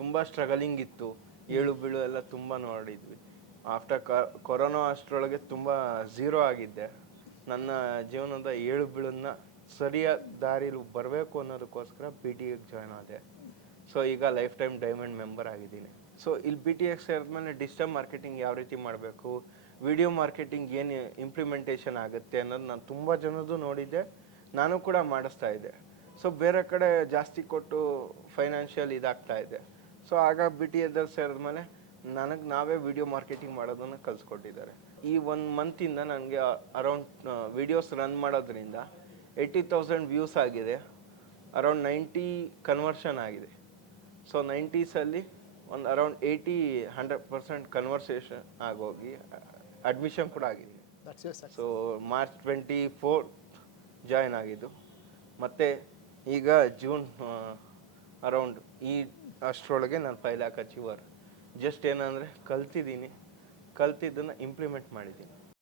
ತುಂಬ ಸ್ಟ್ರಗಲಿಂಗ್ ಇತ್ತು. ಏಳು ಬೀಳು ಎಲ್ಲ ತುಂಬ ನೋಡಿದ್ವಿ. ಆಫ್ಟರ್ ಕೊರೋನಾ ಅಷ್ಟರೊಳಗೆ ತುಂಬ ಝೀರೋ ಆಗಿದ್ದೆ. ನನ್ನ ಜೀವನದ ಏಳು ಬೀಳನ್ನ ಸರಿಯಾದ ದಾರಿಲಿ ಬರಬೇಕು ಅನ್ನೋದಕ್ಕೋಸ್ಕರ ಬಿ ಟಿ ಎಕ್ ಜಾಯ್ನ್ ಆದೆ. ಸೊ ಈಗ ಲೈಫ್ ಟೈಮ್ ಡೈಮಂಡ್ ಮೆಂಬರ್ ಆಗಿದ್ದೀನಿ. ಸೊ ಇಲ್ಲಿ ಬಿ ಟಿ ಎಕ್ಸ್ ಸೇರಿದ್ಮೇಲೆ ಡಿಜಿಟಲ್ ಮಾರ್ಕೆಟಿಂಗ್ ಯಾವ ರೀತಿ ಮಾಡಬೇಕು? ವಿಡಿಯೋ ಮಾರ್ಕೆಟಿಂಗ್ ಏನು ಇಂಪ್ಲಿಮೆಂಟೇಷನ್ ಆಗುತ್ತೆ ಅನ್ನೋದು ನಾನು ತುಂಬ ಜನದ್ದು ನೋಡಿದ್ದೆ. ನಾನು ಕೂಡ ಮಾಡಿಸ್ತಾ ಇದ್ದೆ. ಸೊ ಬೇರೆ ಕಡೆ ಜಾಸ್ತಿ ಕೊಟ್ಟು ಫೈನಾನ್ಷಿಯಲ್ ಇದಾಗ್ತಾ ಇದೆ ಸೊ ಆಗ ಬಿ ಟಿ ಸೇರಿದ ಮೇಲೆ ನನಗೆ ನಾವೇ ವಿಡಿಯೋ ಮಾರ್ಕೆಟಿಂಗ್ ಮಾಡೋದನ್ನು ಕಲಿಸ್ಕೊಟ್ಟಿದ್ದಾರೆ. ಈ ಒಂದು ಮಂತಿಂದ ನನಗೆ ಅರೌಂಡ್ ವಿಡಿಯೋಸ್ ರನ್ ಮಾಡೋದ್ರಿಂದ ಏಯ್ಟಿ ತೌಸಂಡ್ ವ್ಯೂಸ್ ಆಗಿದೆ. ಅರೌಂಡ್ ನೈಂಟಿ ಕನ್ವರ್ಷನ್ ಆಗಿದೆ. ಸೊ ನೈಂಟೀಸಲ್ಲಿ ಒಂದು around eighty hundred percent conversation ಆಗೋಗಿ admission ಕೂಡ ಆಗಿದೆ. So March twenty four join ಆಗಿದ್ದು. ಮತ್ತು ಈಗ ಜೂನ್ ಅರೌಂಡ್ ಈ ಅಷ್ಟರೊಳಗೆ ನಾನು ಫೈಲ್ ಹಾಕಿ ಅಚೀವರ್ ಜಸ್ಟ್ ಏನಂದರೆ ಕಲ್ತಿದ್ದೀನಿ. ಕಲ್ತಿದ್ದನ್ನು ಇಂಪ್ಲಿಮೆಂಟ್ ಮಾಡಿದ್ದೀನಿ.